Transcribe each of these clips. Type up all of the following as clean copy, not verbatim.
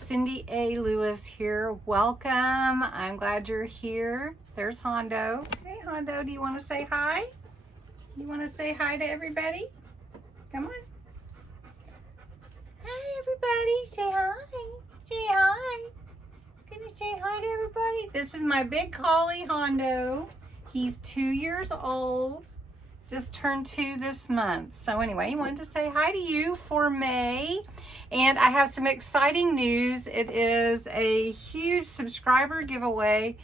CindyALewis here. Welcome. I'm glad you're here. There's Hondo. Hey Hondo, do you want to say hi? You want to say hi to everybody? Come on. Hi everybody. Say hi. Say hi. Gonna say hi to everybody. This is my big collie Hondo. He's 2 years old. Just turned 2 this month. So anyway, he wanted to say hi to you for May. And I have some exciting news. It is a huge subscriber giveaway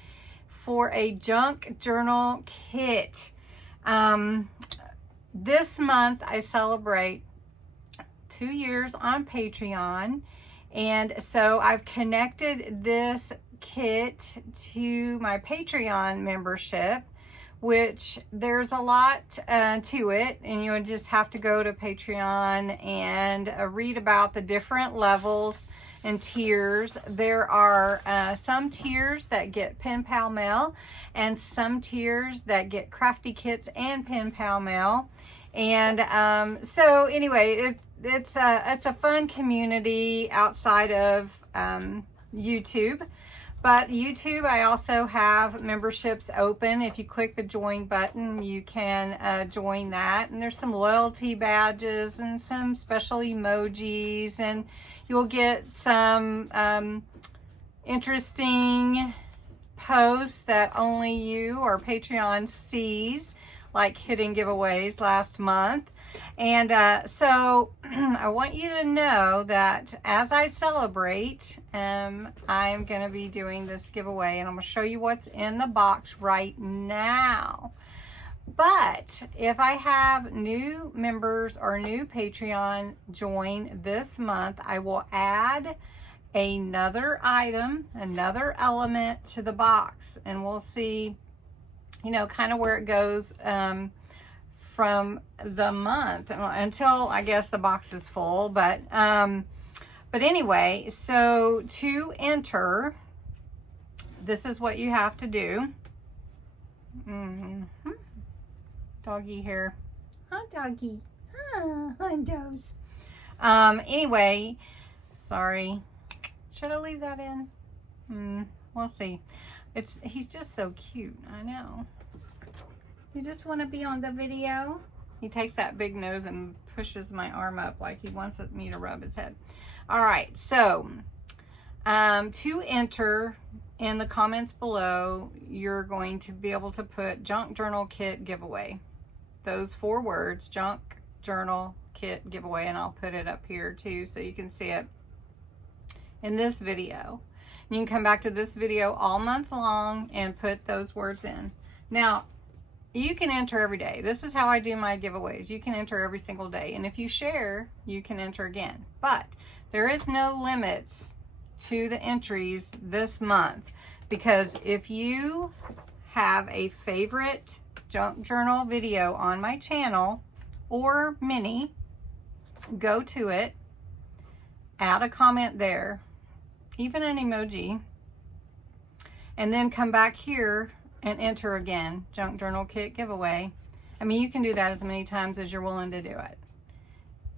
for a junk journal kit. This month I celebrate 2 years on Patreon. And so I've connected this kit to my Patreon membership, which there's a lot to it, and you would just have to go to Patreon and read about the different levels and tiers. There are some tiers that get pen pal mail and some tiers that get crafty kits and pen pal mail. And so anyway, it's a fun community outside of YouTube. But YouTube, I also have memberships open. If you click the join button, you can join that. And there's some loyalty badges and some special emojis. And you'll get some interesting posts that only you or Patreon sees, like hidden giveaways last month. And so I want you to know that as I celebrate, I'm going to be doing this giveaway, and I'm going to show you what's in the box right now. But if I have new members or new Patreon join this month, I will add another item, another element to the box, and we'll see, you know, kind of where it goes from the month until I guess the box is full. But anyway, so to enter, this is what you have to do. Doggy here. Huh, doggy. Huh, Hondos. Anyway, sorry. Should I leave that in? We'll see. He's just so cute. I know. You just want to be on the video? He takes that big nose and pushes my arm up like he wants me to rub his head. All right, so to enter, in the comments below, you're going to be able to put junk journal kit giveaway. Those 4 words, junk journal kit giveaway, and I'll put it up here too so you can see it in this video. You can come back to this video all month long and put those words in. Now, you can enter every day. This is how I do my giveaways. You can enter every single day. And if you share, you can enter again. But there is no limits to the entries this month, because if you have a favorite junk journal video on my channel or mini, go to it, add a comment there, even an emoji, and then come back here and enter again, junk journal kit giveaway. I mean, you can do that as many times as you're willing to do it.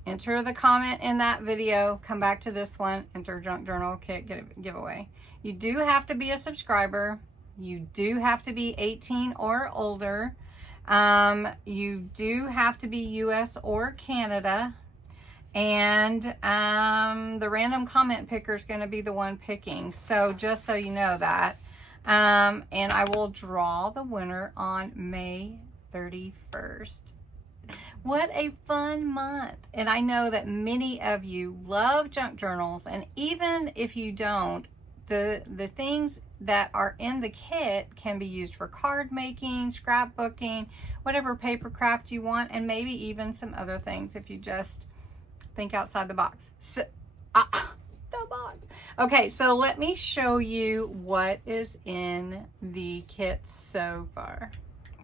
Enter the comment in that video, come back to this one, enter junk journal kit giveaway. You do have to be a subscriber. You do have to be 18 or older. You do have to be US or Canada. And the random comment picker is going to be the one picking. So just so you know that. And I will draw the winner on May 31st. What a fun month. And I know that many of you love junk journals, and even if you don't, the things that are in the kit can be used for card making, scrapbooking, whatever paper craft you want, and maybe even some other things if you just think outside the box. So, the box. Okay, so let me show you what is in the kit so far.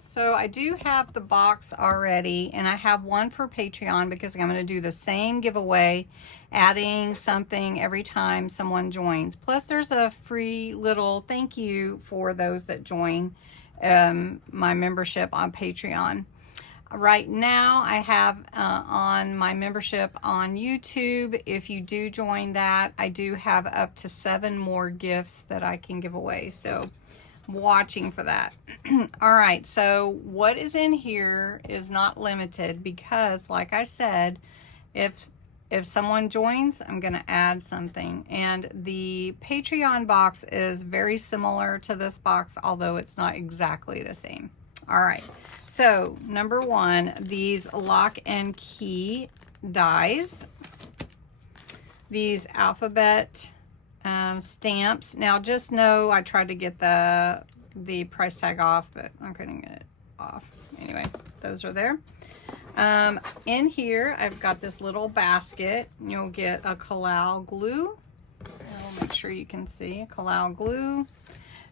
So I do have the box already, and I have one for Patreon because I'm going to do the same giveaway, adding something every time someone joins. Plus there's a free little thank you for those that join my membership on Patreon. Right now I have on my membership on YouTube, if you do join that, I do have up to 7 more gifts that I can give away. So I'm watching for that. All right, so what is in here is not limited because, like I said, if someone joins, I'm going to add something. And the Patreon box is very similar to this box, although it's not exactly the same. All right, so number 1, these lock and key dies. These alphabet stamps. Now just know I tried to get the price tag off, but I couldn't get it off. Anyway, those are there. In here, I've got this little basket. You'll get a Kalau glue. I'll make sure you can see Kalau glue.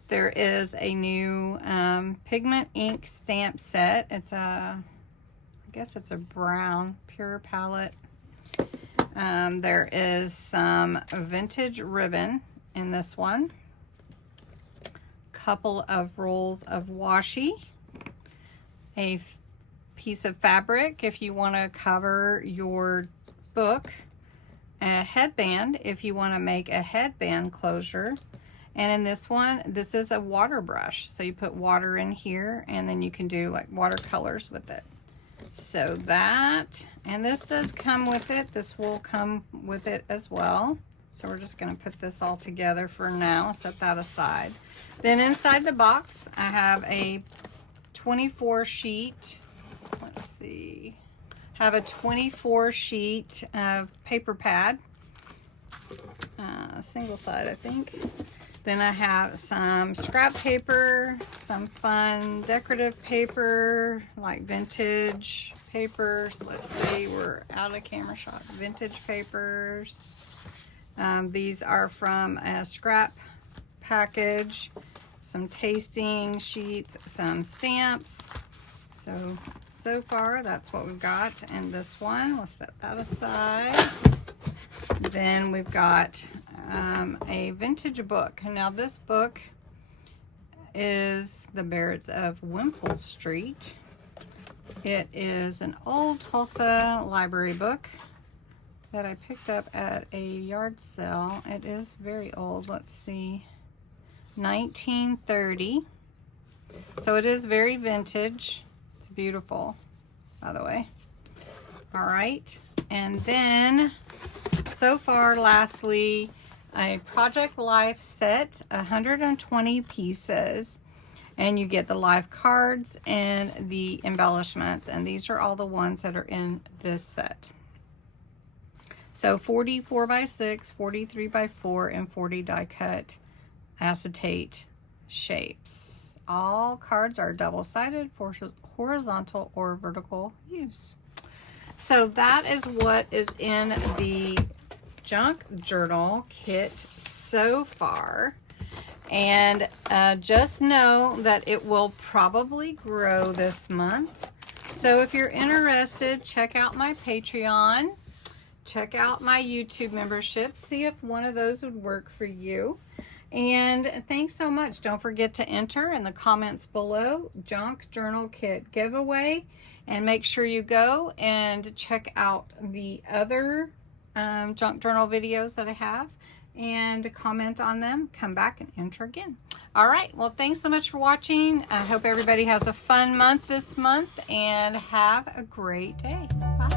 There is a new pigment ink stamp set. It's I guess it's a brown pure palette. There is some vintage ribbon in this one. Couple of rolls of washi. A piece of fabric if you want to cover your book, a headband if you want to make a headband closure, and in this one, this is a water brush, so you put water in here and then you can do like watercolors with it. So that, and this does come with it. This will come with it as well. So we're just going to put this all together for now, set that aside. Then inside the box I have a 24 sheet. Let's see, have a 24 sheet of paper pad, single side I think. Then I have some scrap paper, some fun decorative paper, like vintage papers. Let's see, we're out of camera shot. Vintage papers. These are from a scrap package. Some tasting sheets, some stamps. So far, that's what we've got in this one. We'll set that aside. Then we've got a vintage book. Now this book is The Barretts of Wimpole Street. It is an old Tulsa library book that I picked up at a yard sale. It is very old. Let's see, 1930. So it is very vintage. Beautiful, by the way. All right, and then so far, lastly, a Project Life set, 120 pieces, and you get the life cards and the embellishments, and these are all the ones that are in this set. So 40 4x6, 40 3x4, and 40 die cut acetate shapes. All cards are double-sided for horizontal or vertical use. So that is what is in the junk journal kit so far, and just know that it will probably grow this month. So if you're interested, check out my Patreon, check out my YouTube membership, see if one of those would work for you. And thanks so much. Don't forget to enter in the comments below, junk journal kit giveaway, and make sure you go and check out the other junk journal videos that I have and comment on them. Come back and enter again. All right, well, thanks so much for watching. I hope everybody has a fun month this month and have a great day. Bye.